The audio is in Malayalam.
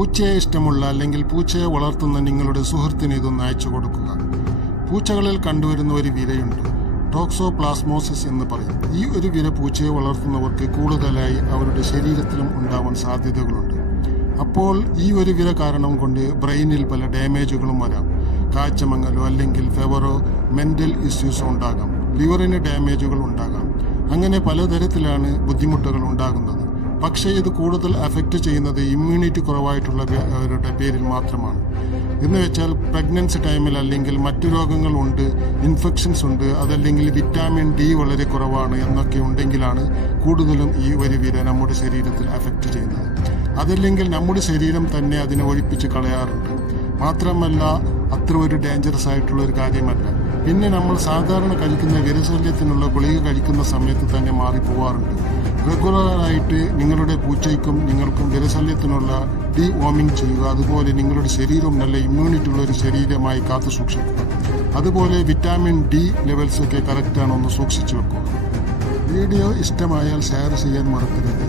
പൂച്ചയെ ഇഷ്ടമുള്ള അല്ലെങ്കിൽ പൂച്ചയെ വളർത്തുന്ന നിങ്ങളുടെ സുഹൃത്തിന് ഇതൊന്ന് അയച്ചു കൊടുക്കുക. പൂച്ചകളിൽ കണ്ടുവരുന്ന ഒരു വിരയുണ്ട്, ടോക്സോപ്ലാസ്മോസിസ് എന്ന് പറയും. ഈ ഒരു വിര പൂച്ചയെ വളർത്തുന്നവർക്ക് കൂടുതലായി അവരുടെ ശരീരത്തിലും ഉണ്ടാവാൻ സാധ്യതകളുണ്ട്. അപ്പോൾ ഈ ഒരു വിര കാരണം കൊണ്ട് ബ്രെയിനിൽ പല ഡാമേജുകളും വരാം. കാഴ്ചമങ്ങലോ അല്ലെങ്കിൽ ഫെവറോ മെൻ്റൽ ഇഷ്യൂസോ ഉണ്ടാകാം. ലിവറിന് ഡാമേജുകൾ ഉണ്ടാകാം. അങ്ങനെ പലതരത്തിലാണ് ബുദ്ധിമുട്ടുകൾ ഉണ്ടാകുന്നത്. പക്ഷേ ഇത് കൂടുതൽ അഫക്റ്റ് ചെയ്യുന്നത് ഇമ്മ്യൂണിറ്റി കുറവായിട്ടുള്ളവരുടെ പേരിൽ മാത്രമാണ്. എന്ന് വെച്ചാൽ പ്രഗ്നൻസി ടൈമിൽ അല്ലെങ്കിൽ മറ്റു രോഗങ്ങളുണ്ട്, ഇൻഫെക്ഷൻസ് ഉണ്ട്, അതല്ലെങ്കിൽ വിറ്റാമിൻ ഡി വളരെ കുറവാണ് എന്നൊക്കെ ഉണ്ടെങ്കിലാണ് കൂടുതലും ഈ ഒരു വിര നമ്മുടെ ശരീരത്തിൽ അഫക്റ്റ് ചെയ്യുന്നത്. അതല്ലെങ്കിൽ നമ്മുടെ ശരീരം തന്നെ അതിനെ ഒഴിപ്പിച്ച് കളയാറുണ്ട്. മാത്രമല്ല അത്ര ഒരു ഡേഞ്ചറസ് ആയിട്ടുള്ള ഒരു കാര്യമല്ല. പിന്നെ നമ്മൾ സാധാരണ കഴിക്കുന്ന വിരശല്യത്തിനുള്ള ഗുളിക കഴിക്കുന്ന സമയത്ത് തന്നെ മാറിപ്പോവാറുണ്ട്. റെഗുലറായിട്ട് നിങ്ങളുടെ പൂച്ചയ്ക്കും നിങ്ങൾക്കും വിരശല്യത്തിനുള്ള ഡീവോമിങ് ചെയ്യുക. അതുപോലെ നിങ്ങളുടെ ശരീരം നല്ല ഇമ്മ്യൂണിറ്റി ഉള്ള ഒരു ശരീരമായി കാത്തു സൂക്ഷിക്കുക. അതുപോലെ വിറ്റാമിൻ ഡി ലെവൽസൊക്കെ കറക്റ്റാണോ എന്ന് സൂക്ഷിച്ചു വെക്കുക. വീഡിയോ ഇഷ്ടമായാൽ ഷെയർ ചെയ്യാൻ മറക്കരുത്.